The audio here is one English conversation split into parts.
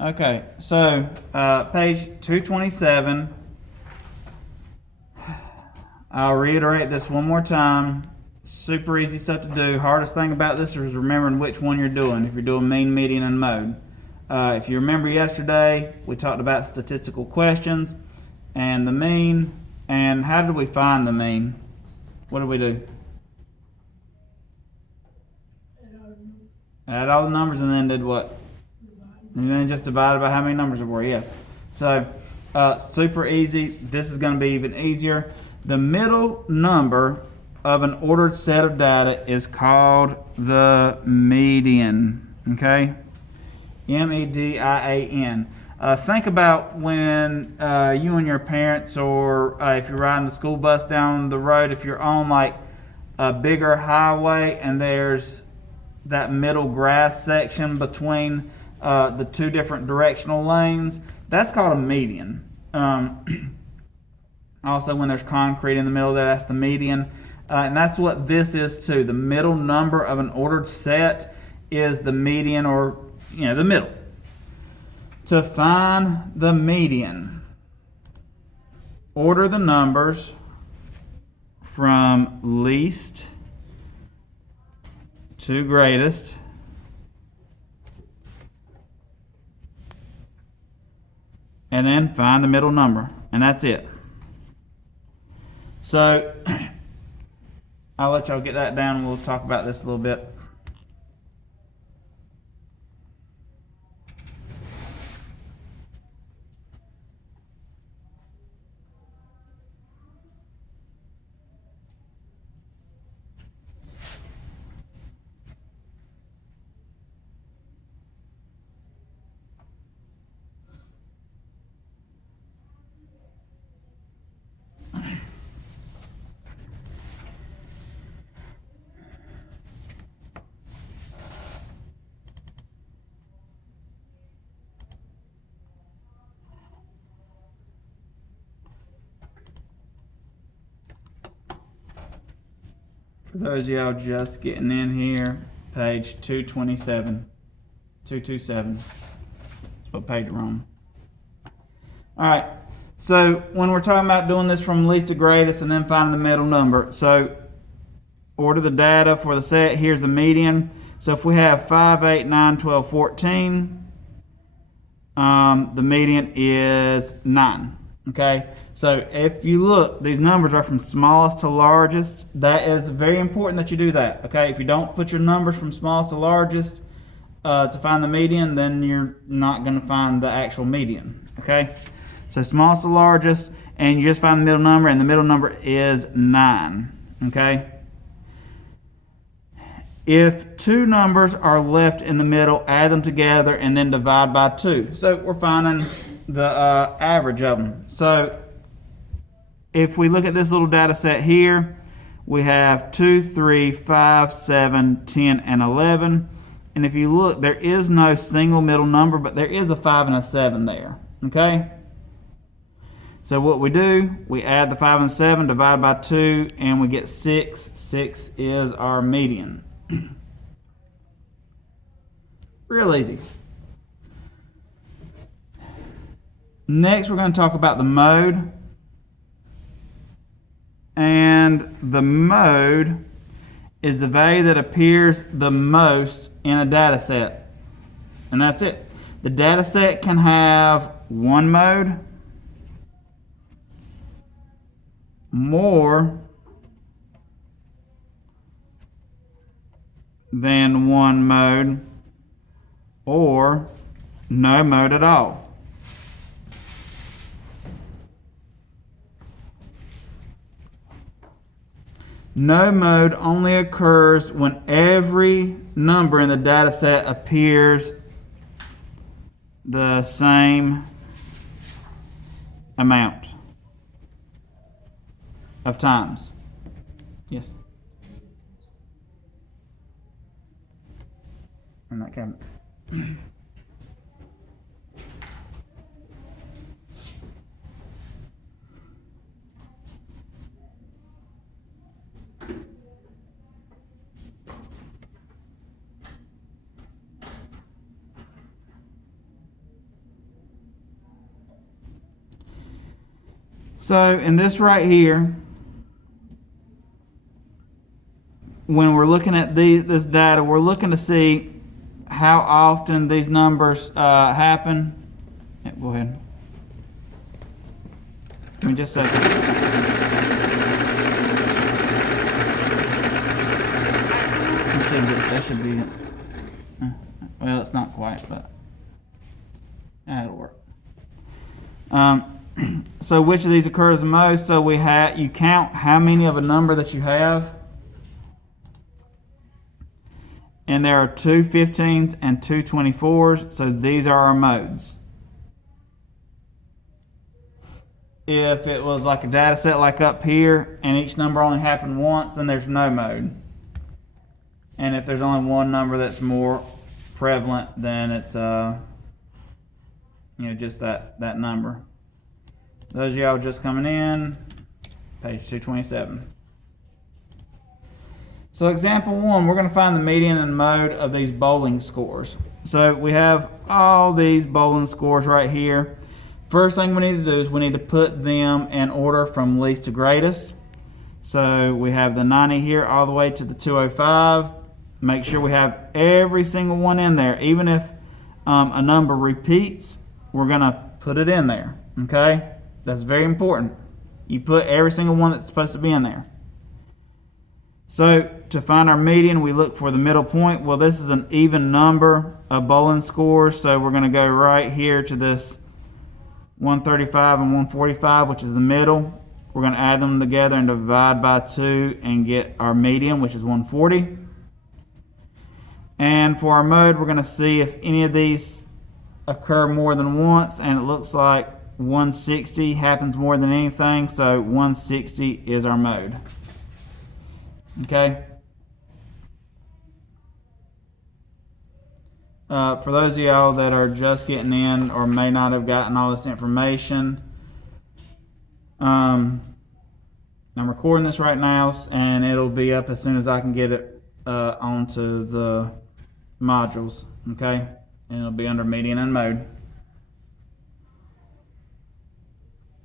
Okay, so page 227. I'll reiterate this one more time. Super easy stuff to do. Hardest thing about this is remembering which one you're doing, if you're doing mean, median, and mode. If you remember yesterday, we talked about statistical questions and the mean. And how did we find the mean? What did we do? Add all the numbers and then did what? And then just divided by how many numbers there were, yeah. So, super easy. This is going to be even easier. The middle number of an ordered set of data is called the median, okay? M-E-D-I-A-N. Think about when you and your parents, or if you're riding the school bus down the road, if you're on like a bigger highway and there's that middle grass section between the two different directional lanes, that's called a median. Also, when there's concrete in the middle there, that's the median. And that's what this is too. The middle number of an ordered set is the median, or the middle. To find the median, order the numbers from least to greatest, and then find the middle number, and that's it. So I'll let y'all get that down and we'll talk about this a little bit. For those of y'all just getting in here, page 227. 227. That's what page we're on. Alright, so when we're talking about doing this from least to greatest and then finding the middle number, so order the data for the set. Here's the median. So if we have 5, 8, 9, 12, 14, the median is 9. Okay, so if you look, these numbers are from smallest to largest. That is very important that you do that. Okay, if you don't put your numbers from smallest to largest to find the median, then you're not going to find the actual median. Okay, so smallest to largest, and you just find the middle number, and the middle number is 9. Okay. If two numbers are left in the middle, add them together and then divide by 2. So we're finding the average of them. So if we look at this little data set here, we have 2, 3, 5, 7, 10, and 11. And if you look, there is no single middle number, but there is a 5 and a 7 there. Okay? So what we do, we add the 5 and 7, divide by 2, and we get 6. 6 is our median. Real easy. Next, we're going to talk about the mode. And the mode is the value that appears the most in a data set. And that's it. The data set can have one mode, more than one mode, or no mode at all. No mode only occurs when every number in the data set appears the same amount of times. Yes. I'm not counting. So in this right here, when we're looking at this data, we're looking to see how often these numbers happen. Yeah, go ahead. Give me just a second. That should be it. Well, it's not quite, but that'll work. So which of these occurs the most? So you count how many of a number that you have. And there are two 15s and two 24s, so these are our modes. If it was like a data set like up here, and each number only happened once, then there's no mode. And if there's only one number that's more prevalent, then it's just that number. Those of y'all just coming in, page 227. So example 1, we're going to find the median and mode of these bowling scores. So we have all these bowling scores right here. First thing we need to do is we need to put them in order from least to greatest. So we have the 90 here all the way to the 205. Make sure we have every single one in there. Even if a number repeats, we're going to put it in there. Okay? That's very important. You put every single one that's supposed to be in there. So to find our median, we look for the middle point. Well, this is an even number of bowling scores, so we're going to go right here to this 135 and 145, which is the middle. We're going to add them together and divide by 2 and get our median, which is 140. And for our mode, we're going to see if any of these occur more than once, and it looks like 160 happens more than anything, so 160 is our mode. Okay. For those of y'all that are just getting in or may not have gotten all this information, I'm recording this right now, and it'll be up as soon as I can get it onto the modules. Okay, and it'll be under median and mode.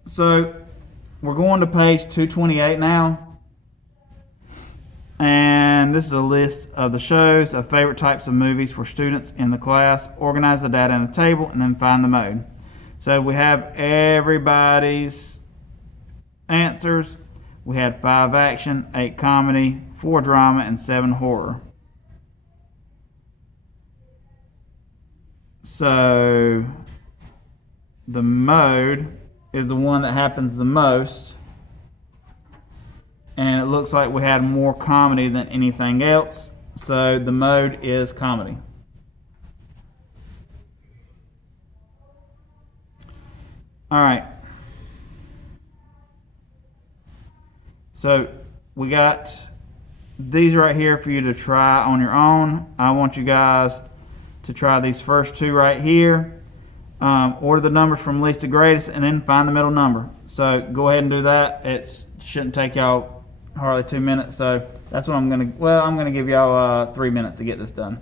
So we're going to page 228 now. And this is a list of the shows of favorite types of movies for students in the class. Organize the data in a table and then find the mode. So we have everybody's answers. We had 5 action, 8 comedy, 4 drama, and 7 horror. So the mode is the one that happens the most. And it looks like we had more comedy than anything else. So the mode is comedy. All right. So we got these right here for you to try on your own. I want you guys to try these first 2 right here. Order the numbers from least to greatest and then find the middle number. So go ahead and do that. It shouldn't take y'all hardly 2 minutes, so that's what I'm gonna give y'all 3 minutes to get this done.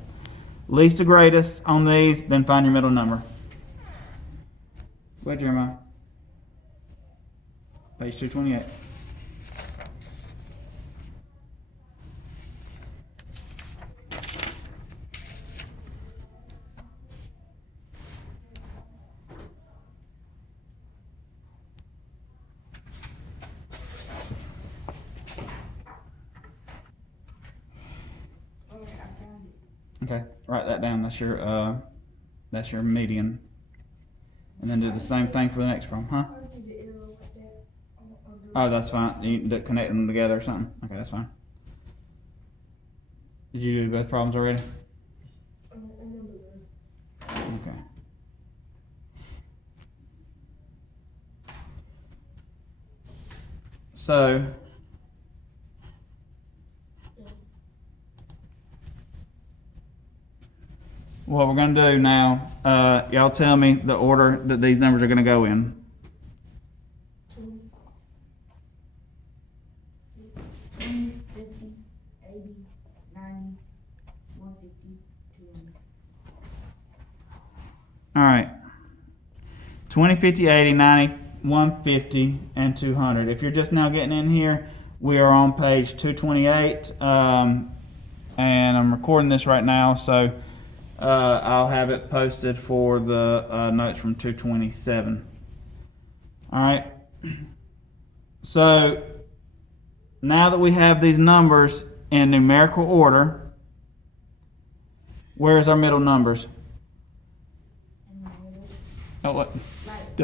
Least to greatest on these, then find your middle number. Go ahead, Jeremiah. Page 228. Okay, write that down. That's your median. And then do the same thing for the next problem, huh? Oh, that's fine. You need to connect them together or something. Okay, that's fine. Did you do both problems already? Okay. So what we're going to do now, y'all tell me the order that these numbers are going to go in. 20, 50, 80, 90, 150, 200. All right. 20, 50, 80, 90, 150, and 200. If you're just now getting in here, we are on page 228, and I'm recording this right now, so I'll have it posted for the notes from 227. All right. So now that we have these numbers in numerical order, where's our middle numbers? in the middle. Oh, what? Like,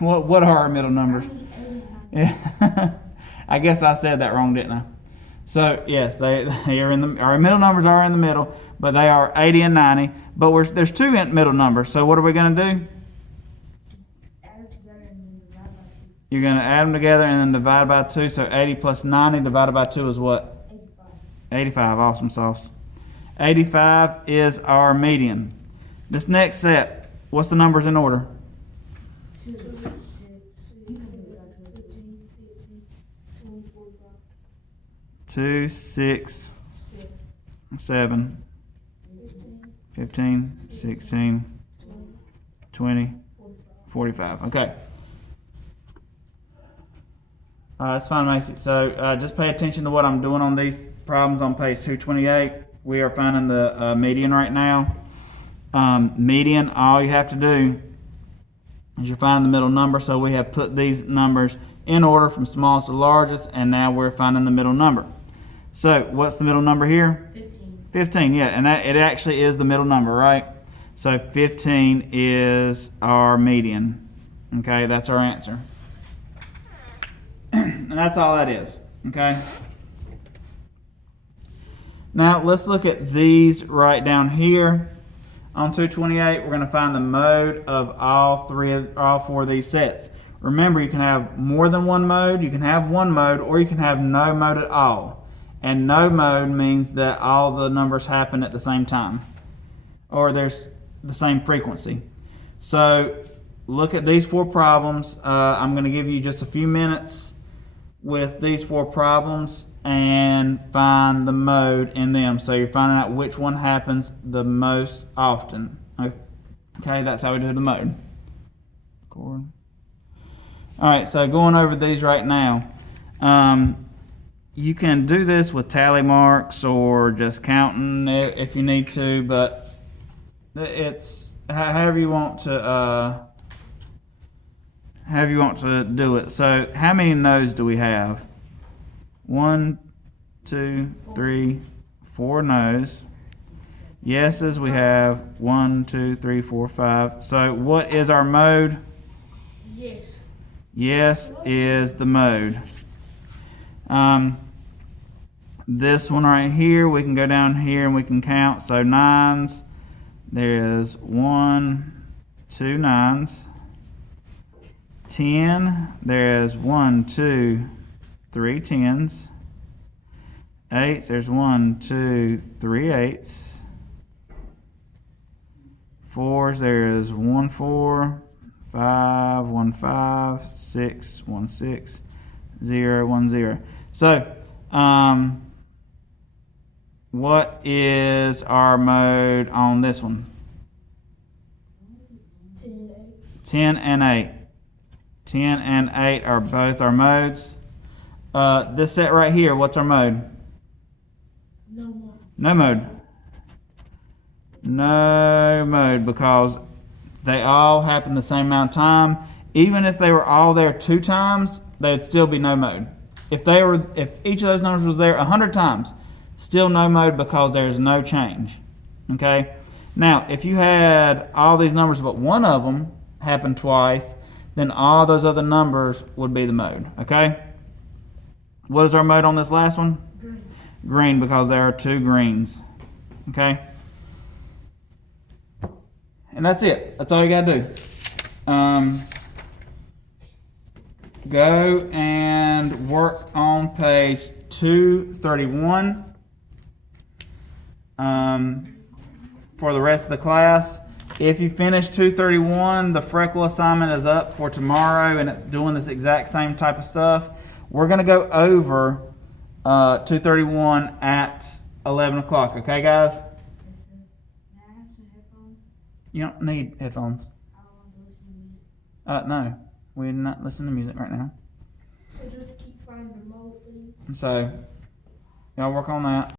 What are our middle numbers? 90, 80, 90. Yeah. I guess I said that wrong, didn't I? So yes, they are in the. Our middle numbers are in the middle, but they are 80 and 90. But there's two middle numbers. So what are we going to do? Add it together and then divide by 2. You're going to add them together and then divide by 2. So 80 plus 90 divided by 2 is what? 85. 85. Awesome sauce. 85 is our median. This next set, what's the numbers in order? 2, 6, 15, 20, 45, 2, 6, 6, 7, 15, 16, 20, 45. Okay. That's fine, Macy. So just pay attention to what I'm doing on these problems on page 228. We are finding the median right now. Median, all you have to do is you find the middle number. So we have put these numbers in order from smallest to largest, and now we're finding the middle number. So what's the middle number here? 15. 15, yeah, and it actually is the middle number, right? So 15 is our median. Okay, that's our answer. And that's all that is, okay? Now let's look at these right down here. On 228, we're going to find the mode of all four of these sets. Remember, you can have more than one mode, you can have one mode, or you can have no mode at all. And no mode means that all the numbers happen at the same time, or there's the same frequency. So look at these four problems. I'm going to give you just a few minutes with these four problems and find the mode in them. So you're finding out which one happens the most often. Okay, that's how we do the mode. All right, so going over these right now. You can do this with tally marks or just counting if you need to, but it's however you want to do it. So how many no's do we have? 1, 2, 3, 4 no's. Yeses we have 1, 2, 3, 4, 5. So what is our mode? Yes. Yes is the mode. This one right here, we can go down here and we can count. So nines, there's 1, 2 nines. 10, there's 1, 2, 3 tens. 8s, there's 1, 2, 3 8s. 4s, there's 1 4, 5, 1 5, 6, 1 6, 0 1 0. So what is our mode on this one? 10 and 8. 10 and 8 are both our modes. This set right here, what's our mode? No more. No mode. No mode, because they all happen the same amount of time. Even if they were all there 2 times, they'd still be no mode. If each of those numbers was there 100 times, still no mode because there's no change. Okay? Now, if you had all these numbers but one of them happen twice, then all those other numbers would be the mode. Okay? What is our mode on this last one? Green. Green, because there are 2 greens. Okay? And that's it. That's all you gotta do. Go and work on page 231 for the rest of the class. If you finish 231, the freckle assignment is up for tomorrow, and it's doing this exact same type of stuff. We're going to go over 231 at 11 o'clock. Okay, guys? Yes, sir. May I have some headphones? You don't need headphones. I want to listen to music. No. We're not listening to music right now. So just keep finding remotely. So, y'all work on that.